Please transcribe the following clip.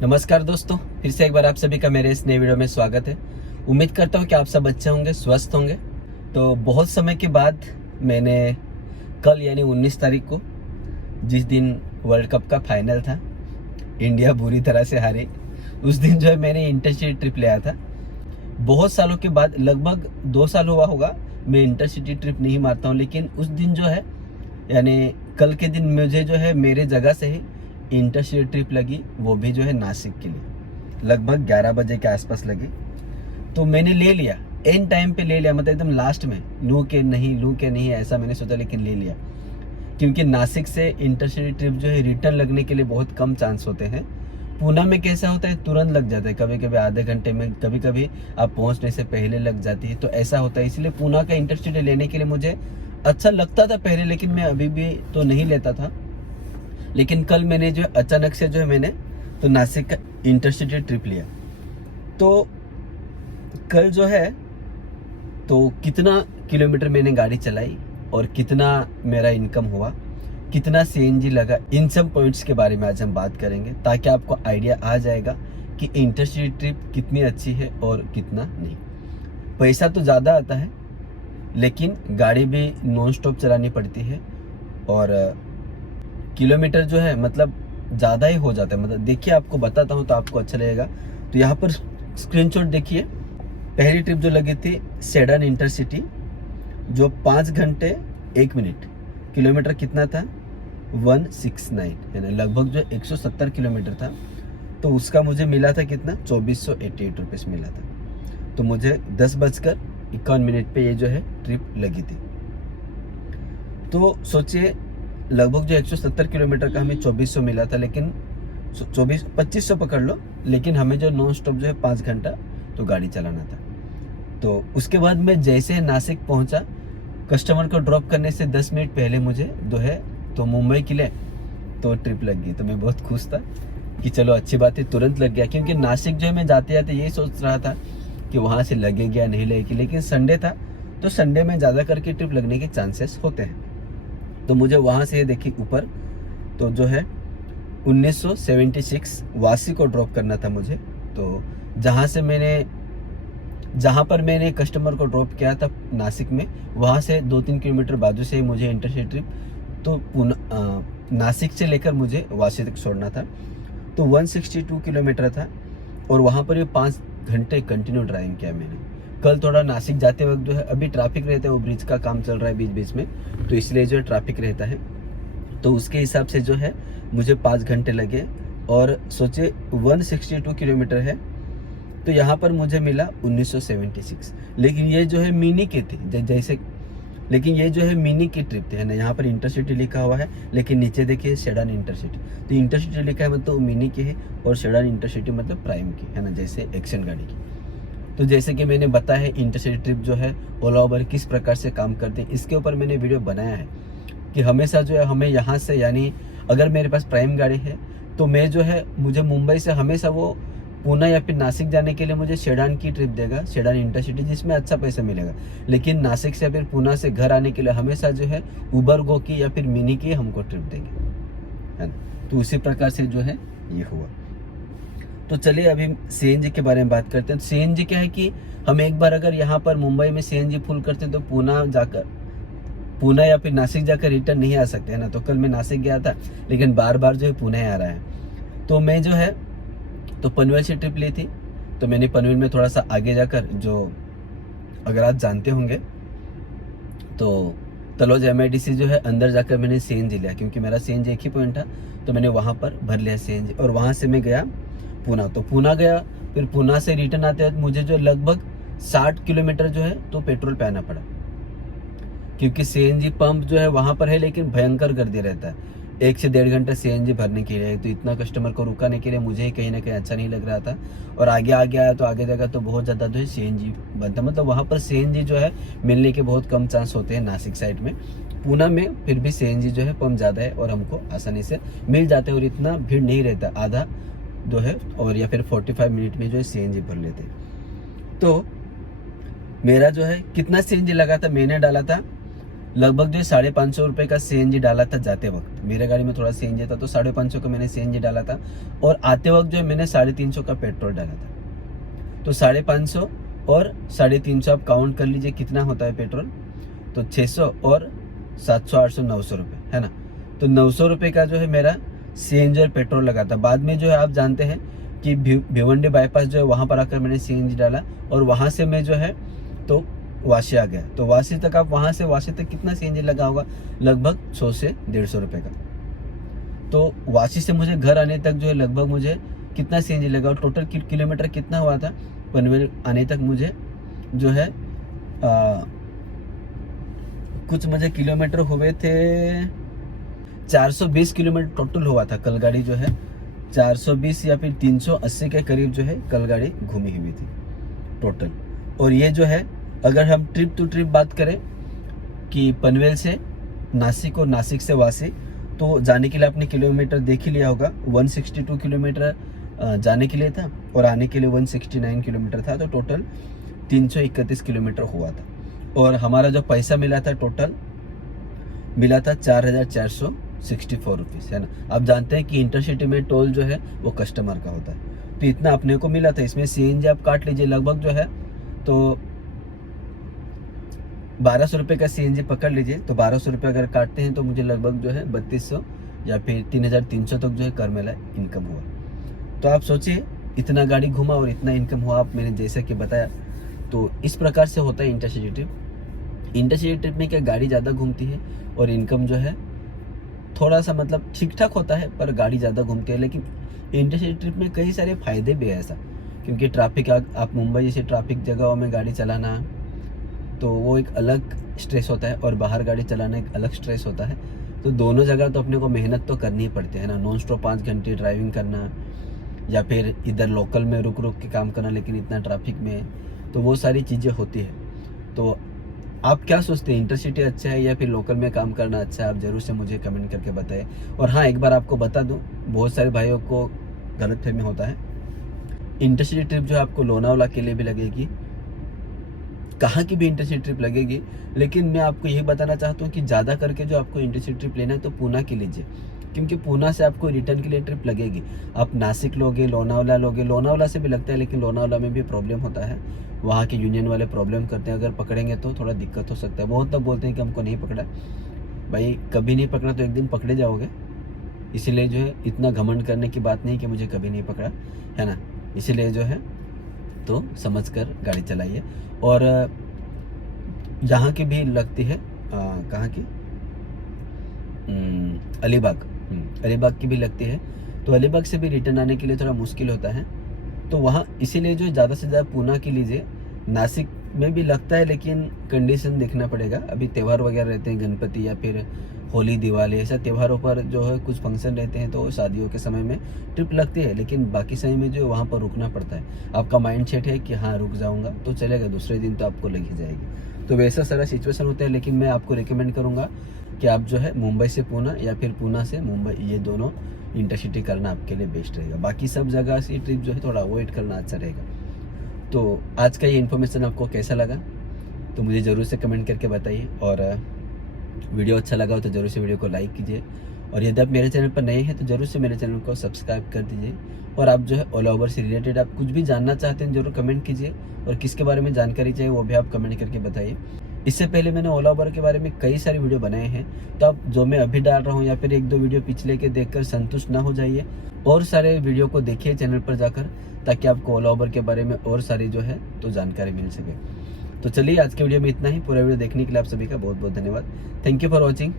नमस्कार दोस्तों, फिर से एक बार आप सभी का मेरे इस नए वीडियो में स्वागत है। उम्मीद करता हूँ कि आप सब अच्छे होंगे, स्वस्थ होंगे। तो बहुत समय के बाद मैंने कल यानी 19 तारीख को, जिस दिन वर्ल्ड कप का फाइनल था, इंडिया बुरी तरह से हारी, उस दिन जो है मैंने इंटरसिटी ट्रिप लिया था। बहुत सालों के बाद, लगभग 2 साल हुआ होगा मैं इंटरसिटी ट्रिप नहीं मारता हूँ, लेकिन उस दिन जो है यानी कल के दिन मुझे जो है मेरे जगह से ही इंटरसिटी ट्रिप लगी, वो भी जो है नासिक के लिए। लगभग 11 बजे के आसपास लगी। तो मैंने ले लिया, एन टाइम पे ले लिया, मतलब एकदम लास्ट में, लूँ के नहीं ऐसा मैंने सोचा, लेकिन ले लिया। क्योंकि नासिक से इंटरसिटी ट्रिप जो है रिटर्न लगने के लिए बहुत कम चांस होते हैं। पूना में कैसा होता है, तुरंत लग जाता है, कभी कभी आधे घंटे में, कभी कभी आप पहुंचने से पहले लग जाती है। तो ऐसा होता है, इसलिए पूना का इंटरसिटी लेने के लिए मुझे अच्छा लगता था पहले, लेकिन मैं अभी भी तो नहीं लेता था। लेकिन कल मैंने जो अचानक से जो है मैंने तो नासिक का इंटरसिटी ट्रिप लिया। तो कल जो है तो कितना किलोमीटर मैंने गाड़ी चलाई और कितना मेरा इनकम हुआ, कितना सीएनजी लगा, इन सब पॉइंट्स के बारे में आज हम बात करेंगे, ताकि आपको आइडिया आ जाएगा कि इंटरसिटी ट्रिप कितनी अच्छी है और कितना नहीं। पैसा तो ज़्यादा आता है, लेकिन गाड़ी भी नॉन स्टॉप चलानी पड़ती है और किलोमीटर जो है मतलब ज़्यादा ही हो जाता है। मतलब देखिए, आपको बताता हूँ तो आपको अच्छा लगेगा। तो यहाँ पर स्क्रीनशॉट देखिए। पहली ट्रिप जो लगी थी सेडान इंटरसिटी, जो 5 घंटे 1 मिनट, किलोमीटर कितना था 169, है ना, लगभग जो 170 किलोमीटर था। तो उसका मुझे मिला था कितना, 2488 रुपीज़ मिला था। तो मुझे 10:51 पे ये जो है ट्रिप लगी थी। तो सोचिए, लगभग जो 170 किलोमीटर का हमें 2400 मिला था, लेकिन 2500 पकड़ लो, लेकिन हमें जो नॉन स्टॉप जो है 5 घंटा तो गाड़ी चलाना था। तो उसके बाद मैं जैसे नासिक पहुंचा, कस्टमर को ड्रॉप करने से 10 मिनट पहले मुझे जो है तो मुंबई के लिए तो ट्रिप लग गई। तो मैं बहुत खुश था कि चलो अच्छी बात है, तुरंत लग गया। क्योंकि नासिक जो है मैं जाते जाते यही सोच रहा था कि वहाँ से लगेगी या नहीं लगेगी, लेकिन संडे था, तो संडे में ज़्यादा करके ट्रिप लगने के चांसेस होते हैं। तो मुझे वहाँ से देखिए ऊपर तो जो है 1976 वासी को ड्रॉप करना था मुझे। तो जहाँ पर मैंने कस्टमर को ड्रॉप किया था नासिक में, वहाँ से 2-3 किलोमीटर बाजू से ही मुझे इंटरसिटी ट्रिप तो नासिक से लेकर मुझे वासी तक छोड़ना था। तो 162 किलोमीटर था और वहाँ पर ये 5 घंटे कंटिन्यू ड्राइविंग किया मैंने। कल थोड़ा नासिक जाते वक्त जो है, अभी ट्रैफिक रहता है, वो ब्रिज का काम चल रहा है बीच बीच में, तो इसलिए जो है ट्रैफिक रहता है। तो उसके हिसाब से जो है मुझे 5 घंटे लगे। और सोचिए 162 किलोमीटर है, तो यहाँ पर मुझे मिला 1976। लेकिन ये जो है मिनी की थी, जैसे, लेकिन ये जो है मिनी की ट्रिप थी, है ना। यहाँ पर इंटरसिटी लिखा हुआ है, लेकिन नीचे देखिए सेडान इंटरसिटी। तो इंटरसिटी लिखा है मतलब मिनी की है, और सेडान इंटरसिटी मतलब प्राइम की, है ना, जैसे एक्शन गाड़ी की। तो जैसे कि मैंने बताया है, इंटरसिटी ट्रिप जो है ओला उबर किस प्रकार से काम करते हैं, इसके ऊपर मैंने वीडियो बनाया है कि हमेशा जो है हमें यहाँ से, यानी अगर मेरे पास प्राइम गाड़ी है तो मैं जो है, मुझे मुंबई से हमेशा वो पूना या फिर नासिक जाने के लिए मुझे सेडान की ट्रिप देगा, सेडान इंटरसिटी, जिसमें अच्छा पैसा मिलेगा। लेकिन नासिक से या फिर पूना से घर आने के लिए हमेशा जो है उबर गो की या फिर मिनी की हमको ट्रिप देंगे, है ना। तो उसी प्रकार से जो है ये हुआ। तो चलिए अभी सीएनजी के बारे में बात करते हैं। सीएनजी क्या है कि हम एक बार अगर यहाँ पर मुंबई में सीएनजी फुल करते हैं तो पूना या फिर नासिक जाकर रिटर्न नहीं आ सकते, है ना। तो कल मैं नासिक गया था, लेकिन बार बार जो है पुणे आ रहा है। तो मैं जो है तो पनवेल से ट्रिप ली थी। तो मैंने पनवेल में थोड़ा सा आगे जाकर, जो अगर आप जानते होंगे तो तलोज MIDC जो है, अंदर जाकर मैंने सीएनजी लिया, क्योंकि मेरा सीएनजी एक ही पॉइंट था, तो मैंने वहाँ पर भर लिया सीएनजी। और वहाँ से मैं गया पूना। तो पूना गया, फिर पूना से रिटर्न आते वक्त मुझे जो लगभग 60 किलोमीटर जो है तो पेट्रोल पे आना पड़ा, क्योंकि सीएनजी पंप जो है वहाँ पर है, लेकिन भयंकर गर्दी रहता है। 1 से 1.5 घंटा सीएनजी भरने के लिए, तो इतना कस्टमर को रुकाने के लिए मुझे ही कहीं ना कहीं अच्छा नहीं लग रहा था। और आगे आया तो आगे जगह तो बहुत ज़्यादा जो है सीएनजी बनता, मतलब वहाँ पर सीएनजी जो है मिलने के बहुत कम चांस होते हैं नासिक साइड में। पूना में फिर भी सीएनजी जो है पंप ज़्यादा है और हमको आसानी से मिल जाते हैं, और इतना भीड़ नहीं रहता, आधा जो है और या फिर 45 मिनट में जो है सीएनजी भर लेते हैं। तो मेरा जो है कितना सीएनजी लगा था, मैंने डाला था लगभग जो 550 रुपये का CNG डाला था जाते वक्त। मेरे गाड़ी में थोड़ा CNG था तो 550 का मैंने CNG डाला था, और आते वक्त जो है मैंने 350 का पेट्रोल डाला था। तो 550 और 350 आप काउंट कर लीजिए कितना होता है पेट्रोल। तो 600 और 700 800 900 रुपये है ना। तो 900 रुपये का जो है मेरा CNG और पेट्रोल लगा था। बाद में जो है आप जानते हैं कि भिवंडी बाईपास जो है वहाँ पर आकर मैंने CNG डाला, और वहाँ से मैं जो है तो वाशी आ गया। तो वाशी तक आप वहाँ से वाशी तक कितना CNG लगा होगा, लगभग 100 से 150 रुपये का। तो वाशी से मुझे घर आने तक जो है लगभग मुझे कितना CNG लगा, और टोटल किलोमीटर कितना हुआ था पनवेल आने तक मुझे जो है कुछ मुझे किलोमीटर हुए थे 420 किलोमीटर टोटल हुआ था। कल गाड़ी जो है 420 या फिर 380 के करीब जो है कल गाड़ी घूमी हुई थी टोटल। और ये जो है अगर हम ट्रिप टू ट्रिप बात करें कि पनवेल से नासिक और नासिक से वासी, तो जाने के लिए आपने किलोमीटर देख ही लिया होगा। 162 किलोमीटर जाने के लिए था और आने के लिए 169 किलोमीटर था। तो टोटल 331 किलोमीटर हुआ था। और हमारा जो पैसा मिला था टोटल मिला था 4464 रुपीज़, है ना। आप जानते हैं कि इंटरसिटी में टोल जो है वो कस्टमर का होता है, तो इतना अपने को मिला था। इसमें CNG आप काट लीजिए, लगभग जो है तो 1200 रुपये का CNG पकड़ लीजिए। तो 1200 रुपये अगर काटते हैं तो मुझे लगभग जो है 3200 या फिर 3300 तक जो है कर मेला इनकम हुआ। तो आप सोचिए इतना गाड़ी घुमा और इतना इनकम हुआ। आप मैंने जैसे कि बताया, तो इस प्रकार से होता है इंटरसिटी ट्रिप। इंटरसिटी ट्रिप में क्या गाड़ी ज़्यादा घूमती है और इनकम जो है थोड़ा सा मतलब ठीक ठाक होता है, पर गाड़ी ज़्यादा घूमती है। लेकिन इंटरसिटी ट्रिप में कई सारे फायदे भी है ऐसा, क्योंकि ट्रैफिक आप मुंबई जैसे ट्रैफिक जगहों में गाड़ी चलाना तो वो एक अलग स्ट्रेस होता है, और बाहर गाड़ी चलाना एक अलग स्ट्रेस होता है। तो दोनों जगह तो अपने को मेहनत तो करनी ही पड़ती है ना। नॉन स्टॉप 5 घंटे ड्राइविंग करना, या फिर इधर लोकल में रुक रुक के काम करना, लेकिन इतना ट्रैफिक में, तो वो सारी चीज़ें होती है। तो आप क्या सोचते हैं, इंटरसिटी अच्छा है या फिर लोकल में काम करना अच्छा है? आप ज़रूर से मुझे कमेंट करके बताएं। और हाँ, एक बार आपको बता दूं, बहुत सारे भाइयों को गलतफहमी होता है। इंटरसिटी ट्रिप जो आपको लोनावाला के लिए भी लगेगी, कहाँ की भी इंटरसिटी ट्रिप लगेगी, लेकिन मैं आपको यही बताना चाहता हूँ कि ज़्यादा करके जो आपको इंटरसिटी ट्रिप लेना है तो पूना की लीजिए, क्योंकि पूना से आपको रिटर्न के लिए ट्रिप लगेगी। आप नासिक लोगे, लोनावाला लोगे, लोनावाला से भी लगता है, लेकिन लोनावाला में भी प्रॉब्लम होता है। वहाँ के यूनियन वाले प्रॉब्लम करते हैं, अगर पकड़ेंगे तो थोड़ा दिक्कत हो सकता है। बहुत तब बोलते हैं कि हमको नहीं पकड़ा। भाई कभी नहीं पकड़ा तो एक दिन पकड़े जाओगे, इसीलिए जो है इतना घमंड करने की बात नहीं कि मुझे कभी नहीं पकड़ा, है ना। इसीलिए जो है तो समझ कर गाड़ी चलाइए। और यहाँ की भी लगती है कहाँ की, अलीबाग, अलीबाग की भी लगती है। तो अलीबाग से भी रिटर्न आने के लिए थोड़ा मुश्किल होता है, तो वहाँ इसीलिए जो ज़्यादा से ज़्यादा पूना की लीजिए। नासिक में भी लगता है, लेकिन कंडीशन देखना पड़ेगा। अभी त्यौहार वगैरह रहते हैं, गणपति या फिर होली दिवाली, ऐसा त्योहारों पर जो है कुछ फंक्शन रहते हैं, तो शादियों के समय में ट्रिप लगती है। लेकिन बाकी समय में जो है वहाँ पर रुकना पड़ता है। आपका माइंड सेट है कि हाँ रुक जाऊँगा तो चलेगा, दूसरे दिन तो आपको लग ही जाएगी। तो वैसा सारा सिचुएशन होता है। लेकिन मैं आपको रिकमेंड करूँगा कि आप जो है मुंबई से पूना या फिर पूना से मुंबई, ये दोनों इंटरसिटी करना आपके लिए बेस्ट रहेगा। बाकी सब जगह से ट्रिप जो है थोड़ा अवॉइड करना अच्छा रहेगा। तो आज का ये इन्फॉर्मेशन आपको कैसा लगा तो मुझे ज़रूर से कमेंट करके बताइए। और वीडियो अच्छा लगा हो तो ज़रूर से वीडियो को लाइक कीजिए। और यदि आप मेरे चैनल पर नए हैं तो ज़रूर से मेरे चैनल को सब्सक्राइब कर दीजिए। और आप जो है ओला उबर से रिलेटेड आप कुछ भी जानना चाहते हैं ज़रूर कमेंट कीजिए, और किसके बारे में जानकारी चाहिए वो भी आप कमेंट करके बताइए। इससे पहले मैंने ओला उबर के बारे में कई सारे वीडियो बनाए हैं, तो आप जो मैं अभी डाल रहा हूँ या फिर 1-2 वीडियो पिछले के देखकर संतुष्ट ना हो जाइए, और सारे वीडियो को देखिए चैनल पर जाकर, ताकि आपको ओला उबर के बारे में और सारी जो है तो जानकारी मिल सके। तो चलिए आज के वीडियो में इतना ही। पूरा वीडियो देखने के लिए आप सभी का बहुत बहुत धन्यवाद। Thank you for watching.